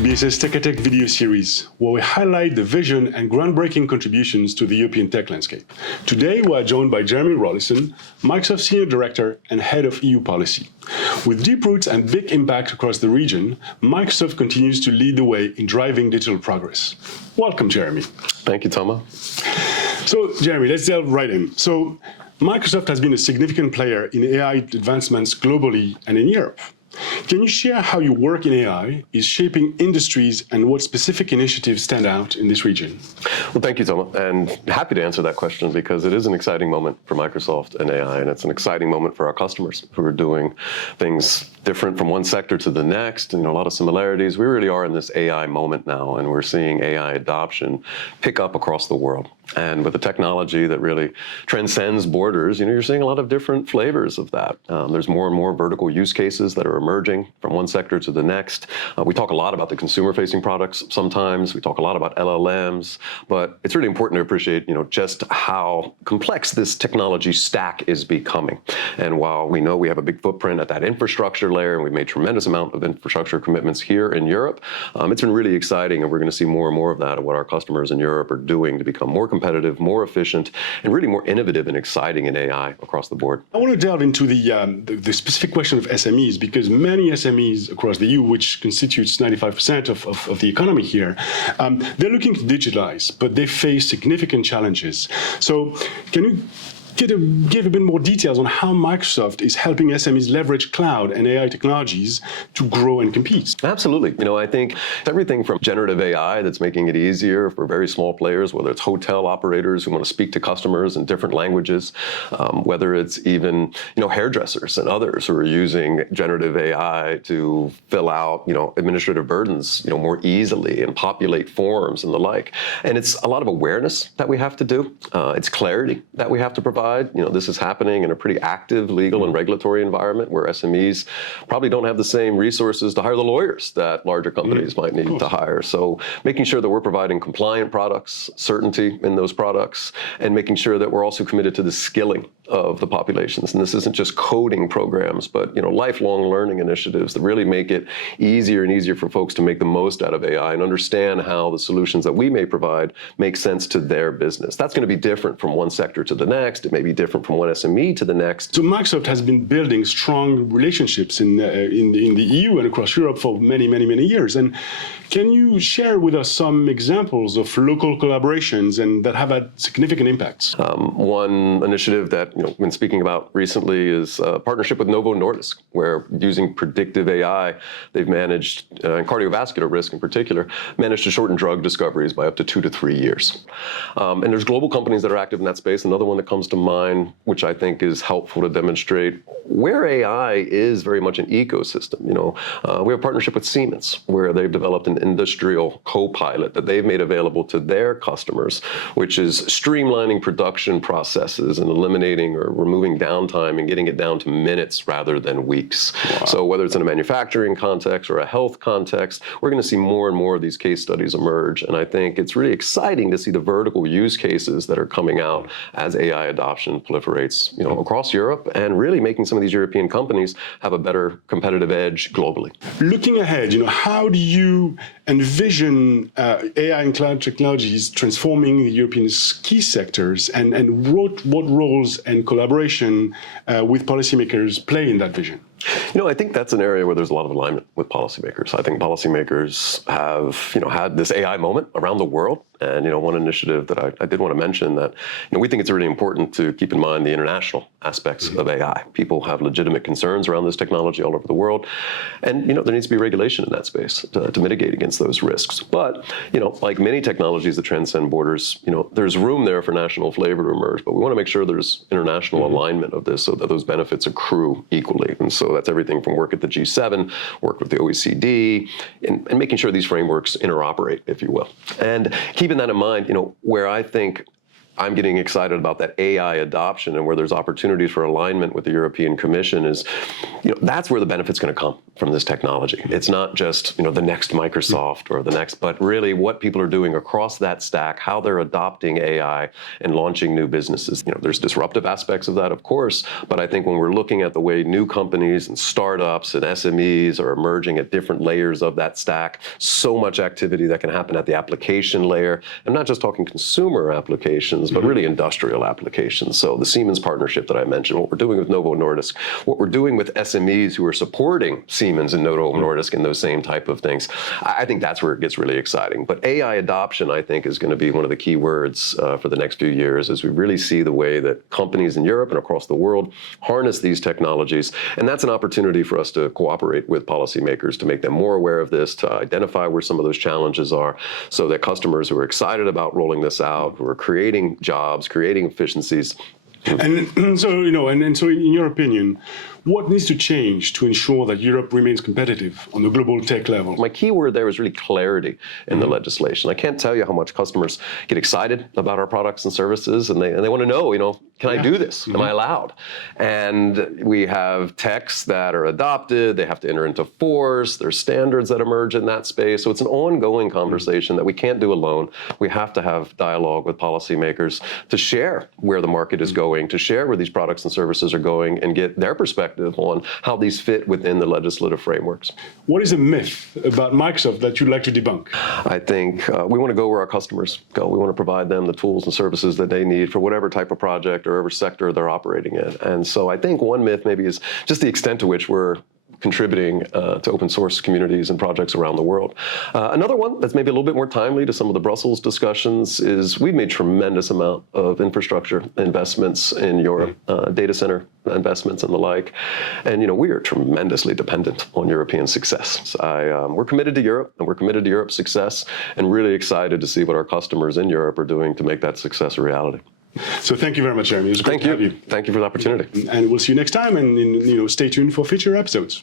to BSS Tech Attack video series, where we highlight the vision and groundbreaking contributions to the European tech landscape. Today, we are joined by Jeremy Rollison, Microsoft Senior Director and Head of EU Policy. With deep roots and big impact across the region, Microsoft continues to lead the way in driving digital progress. Welcome, Jeremy. Thank you, Thomas. So, Jeremy, let's delve right in. So, Microsoft has been a significant player in AI advancements globally and in Europe. Can you share how your work in AI is shaping industries and what specific initiatives stand out in this region? Well, thank you, Thomas, and happy to answer that question because it is an exciting moment for Microsoft and AI, and it's an exciting moment for our customers who are doing things different from one sector to the next, and a lot of similarities. We really are in this AI moment now, and we're seeing AI adoption pick up across the world. And with a technology that really transcends borders, you're seeing a lot of different flavors of that. There's more and more vertical use cases that are emerging from one sector to the next. We talk a lot about the consumer-facing products sometimes. We talk a lot about LLMs, but it's really important to appreciate, just how complex this technology stack is becoming. And while we know we have a big footprint at that infrastructure layer, and we've made tremendous amount of infrastructure commitments here in Europe, it's been really exciting, and we're going to see more and more of that of what our customers in Europe are doing to become more competitive, more efficient, and really more innovative and exciting in AI across the board. I want to delve into the specific question of SMEs, because many SMEs across the EU, which constitutes 95% of the economy here, they're looking to digitalize, but they face significant challenges. So can you give a bit more details on how Microsoft is helping SMEs leverage cloud and AI technologies to grow and compete? Absolutely. I think everything from generative AI that's making it easier for very small players, whether it's hotel operators who want to speak to customers in different languages, whether it's even, hairdressers and others who are using generative AI to fill out, administrative burdens, more easily and populate forms and the like. And it's a lot of awareness that we have to do. It's clarity that we have to provide. This is happening in a pretty active legal and regulatory environment where SMEs probably don't have the same resources to hire the lawyers that larger companies might need to hire. So making sure that we're providing compliant products, certainty in those products, and making sure that we're also committed to the skilling of the populations. And this isn't just coding programs, but lifelong learning initiatives that really make it easier and easier for folks to make the most out of AI and understand how the solutions that we may provide make sense to their business. That's going to be different from one sector to the next. It may be different from one SME to the next. So Microsoft has been building strong relationships in the EU and across Europe for many, many, many years. And can you share with us some examples of local collaborations and that have had significant impacts? One initiative that we've been speaking about recently is a partnership with Novo Nordisk, where using predictive AI, they've managed, in cardiovascular risk in particular, managed to shorten drug discoveries by up to 2 to 3 years. And there's global companies that are active in that space. Another one that comes to mind, which I think is helpful to demonstrate where AI is very much an ecosystem. We have a partnership with Siemens, where they've developed an industrial co-pilot that they've made available to their customers, which is streamlining production processes and eliminating or removing downtime and getting it down to minutes rather than weeks. Wow. So whether it's in a manufacturing context or a health context, we're going to see more and more of these case studies emerge. And I think it's really exciting to see the vertical use cases that are coming out as AI adoption proliferates, across Europe, and really making some of these European companies have a better competitive edge globally. Looking ahead, how do you envision AI and cloud technologies transforming the European key sectors, and what roles and collaboration with policymakers play in that vision? I think that's an area where there's a lot of alignment with policymakers. I think policymakers have, had this AI moment around the world. And, one initiative that I did want to mention that, we think it's really important to keep in mind the international aspects of AI. People have legitimate concerns around this technology all over the world. And, there needs to be regulation in that space to mitigate against those risks. But, like many technologies that transcend borders, there's room there for national flavor to emerge. But we want to make sure there's international alignment of this so that those benefits accrue equally. And so that's everything from work at the G7, work with the OECD, and making sure these frameworks interoperate, if you will. And keeping that in mind, where I think I'm getting excited about that AI adoption and where there's opportunities for alignment with the European Commission is, that's where the benefit's going to come from this technology. It's not just, the next Microsoft or the next, but really what people are doing across that stack, how they're adopting AI and launching new businesses. There's disruptive aspects of that, of course, but I think when we're looking at the way new companies and startups and SMEs are emerging at different layers of that stack, so much activity that can happen at the application layer. I'm not just talking consumer applications, but really industrial applications. So the Siemens partnership that I mentioned, what we're doing with Novo Nordisk, what we're doing with SMEs who are supporting Siemens and Novo Nordisk and those same type of things. I think that's where it gets really exciting. But AI adoption, I think, is going to be one of the key words for the next few years as we really see the way that companies in Europe and across the world harness these technologies. And that's an opportunity for us to cooperate with policymakers to make them more aware of this, to identify where some of those challenges are, so that customers who are excited about rolling this out, who are creating jobs, creating efficiencies. And so, and so in your opinion, what needs to change to ensure that Europe remains competitive on the global tech level? My key word there is really clarity in the legislation. I can't tell you how much customers get excited about our products and services, and they want to know, can I do this? Am I allowed? And we have texts that are adopted, they have to enter into force, there's standards that emerge in that space. So it's an ongoing conversation that we can't do alone. We have to have dialogue with policymakers to share where the market is going, to share where these products and services are going, and get their perspective on how these fit within the legislative frameworks. What is a myth about Microsoft that you'd like to debunk? I think we want to go where our customers go. We want to provide them the tools and services that they need for whatever type of project or whatever sector they're operating in. And so I think one myth maybe is just the extent to which we're contributing to open source communities and projects around the world. Another one that's maybe a little bit more timely to some of the Brussels discussions is we've made tremendous amount of infrastructure investments in Europe, data center investments and the like. And we are tremendously dependent on European success. So we're committed to Europe, and we're committed to Europe's success, and really excited to see what our customers in Europe are doing to make that success a reality. So thank you very much, Jeremy. It was great to have you. Thank you for the opportunity. And we'll see you next time, and stay tuned for future episodes.